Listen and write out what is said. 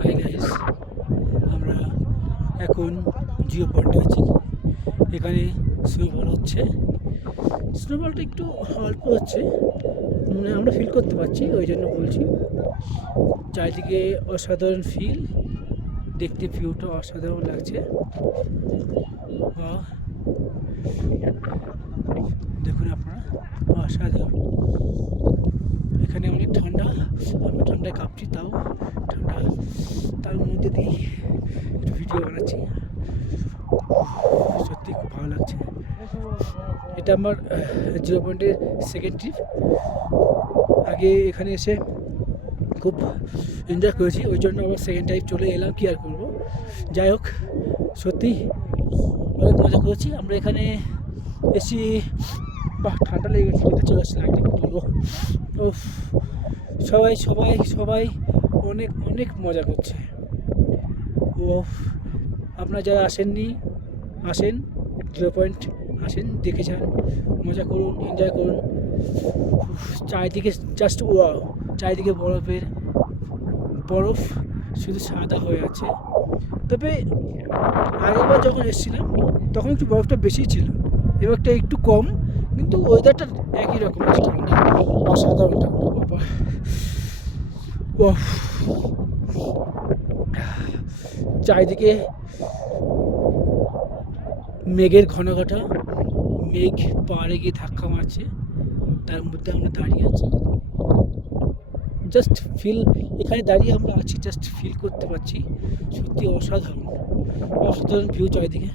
Hi guys, আমরা এখন জিও পয়েন্টে আছি। এখানে স্নোফল হচ্ছে। স্নোফলটা একটু অল্প হচ্ছে, মানে আমরা ফিল করতে পারছি, ওই জন্য বলছি। চারিদিকে অসাধারণ ফিল, দেখতে ভিউটা অসাধারণ লাগছে। বাহ, দেখুন আপনারা, অসাধারণ। এখানে অনেক ঠান্ডা, আমি ঠান্ডায় কাঁপছি, তাও ঠান্ডা, তার মধ্যে দিয়ে একটু ভিডিও বানাচ্ছি। সত্যি খুব ভালো লাগছে। এটা আমার জিরো পয়েন্টের সেকেন্ড ট্রিপ। আগে এখানে এসে খুব এনজয় করেছি, ওই জন্য আবার সেকেন্ড টাইম চলে এলাম, কি আর করবো। যাই হোক, সত্যি অনেক মজা করেছি আমরা এখানে এসি। বাহ, ঠান্ডা লেগে গেছে, খেতে চলে আসছে, একটা বলবো। ও, সবাই সবাই সবাই অনেক অনেক মজা করছে। ও, আপনারা যারা আসেননি, আসেন, জিরো পয়েন্ট আসেন, দেখে যান, মজা করুন, এনজয় করুন। চারিদিকে জাস্ট ওয়াও, চারিদিকে বরফ শুধু সাদা হয়ে আছে। তবে আগেরবার যখন এসেছিলাম তখন একটু বরফটা বেশি ছিল, এবারটা একটু কম, কিন্তু ওয়েদারটা একই রকম আছে, ঠান্ডা, অসাধারণ ঠান্ডা। বাবা, ও, চারিদিকে মেঘের ঘনঘটা, মেঘ পাহাড়ে গিয়ে ধাক্কা মারছে, তার মধ্যে আমরা দাঁড়িয়ে আছি। জাস্ট ফিল, এখানে দাঁড়িয়ে আমরা আছি, জাস্ট ফিল করতে পারছি। সত্যি অসাধারণ, অসাধারণ ভিউ চারিদিকে।